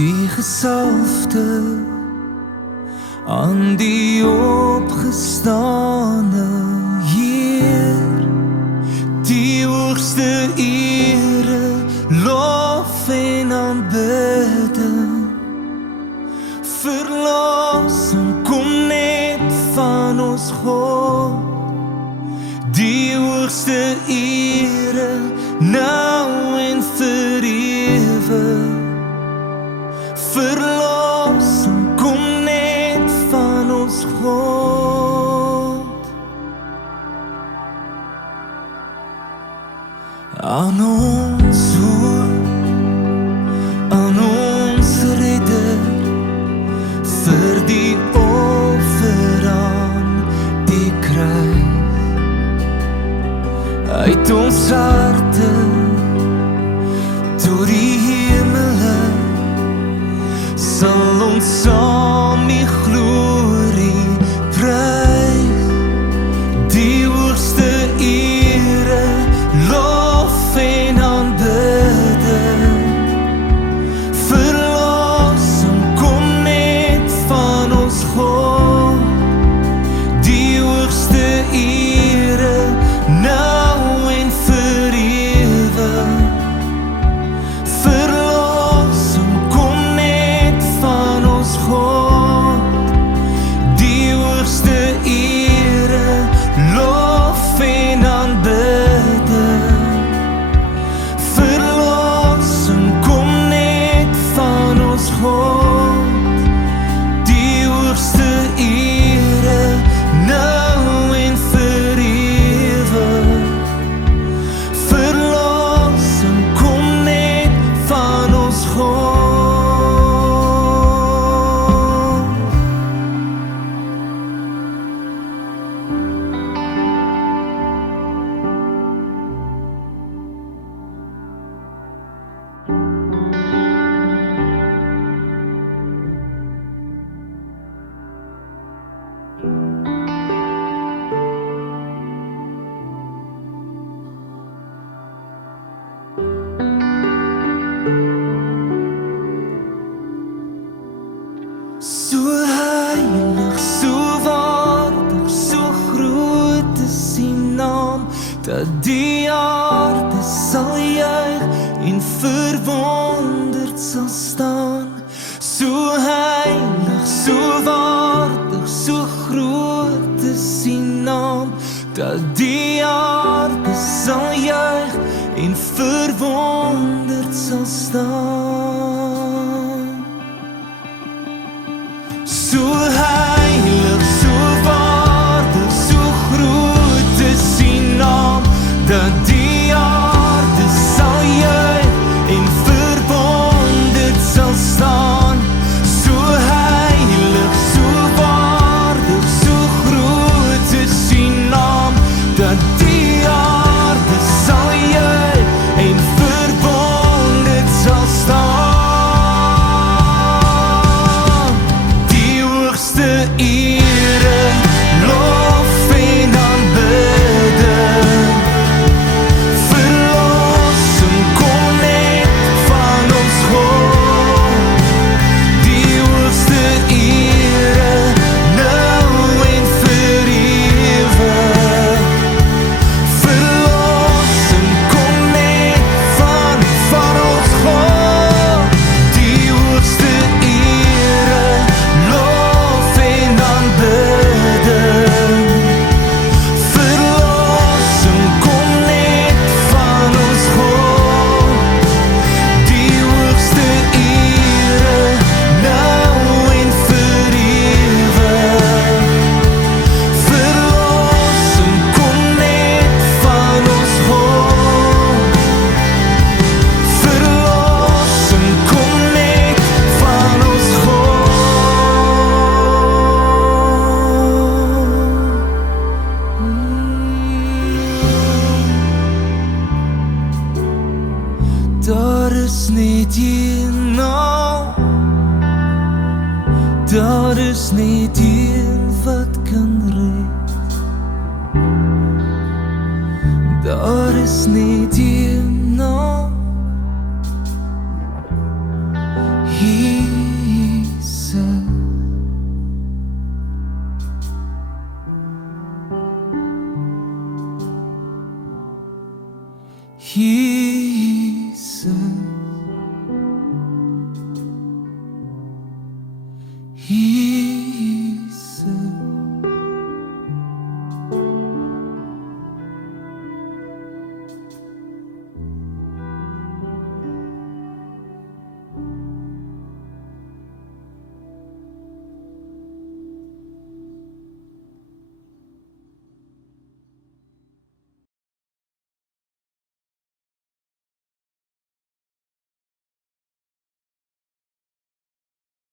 die gesalfde aan die opgestane Heer, die hoogste ere, lof en aanbidding. Verlossing kom net van ons God, die hoogste ere, nou en vir ewig. Verlossing kom net van ons God. Aan ons hoop, aan ons redder, vir die offer aan die kruis. Uit ons harte tot die hemele sal ons saam die glorie prys. Die hoogste ere, lof en aanbidding. Verlossing kom net van ons God, die hoogste ere, nou en vir ewig. Verlossing kom net van ons God, die hoogste ere, lof en aanbidding. Verlossing kom net van ons God, die hoogste ere, nou en vir ewig. Verlossing kom net van ons God. So heilig, so waardig, so groot is die naam, dat die aarde sal juig en verwonderd sal staan. So heilig, so waardig, so groot is die naam, dat die aarde sal juig en verwonderd sal staan. So heilig, so waardig, so groot is die naam, dat die aarde sal juig en verwonderd sal staan. So heilig, so waardig, so groot is die naam, dat die aarde sal juig en verwonderd sal staan. Ere, lof en aanbidding. Verlossing kom net van ons God, die hoogste ere, nou en vir ewig. Verlossing kom net van ons God, die hoogste ere, lof en aanbidding. Verlossing kom net van ons God, die hoogste ere, nou en vir ewig. Verlossing kom net van ons God. Verlossing kom net van ons Daar is net een naam, daar is net een wat kan red. Daar is net een naam, hier Hier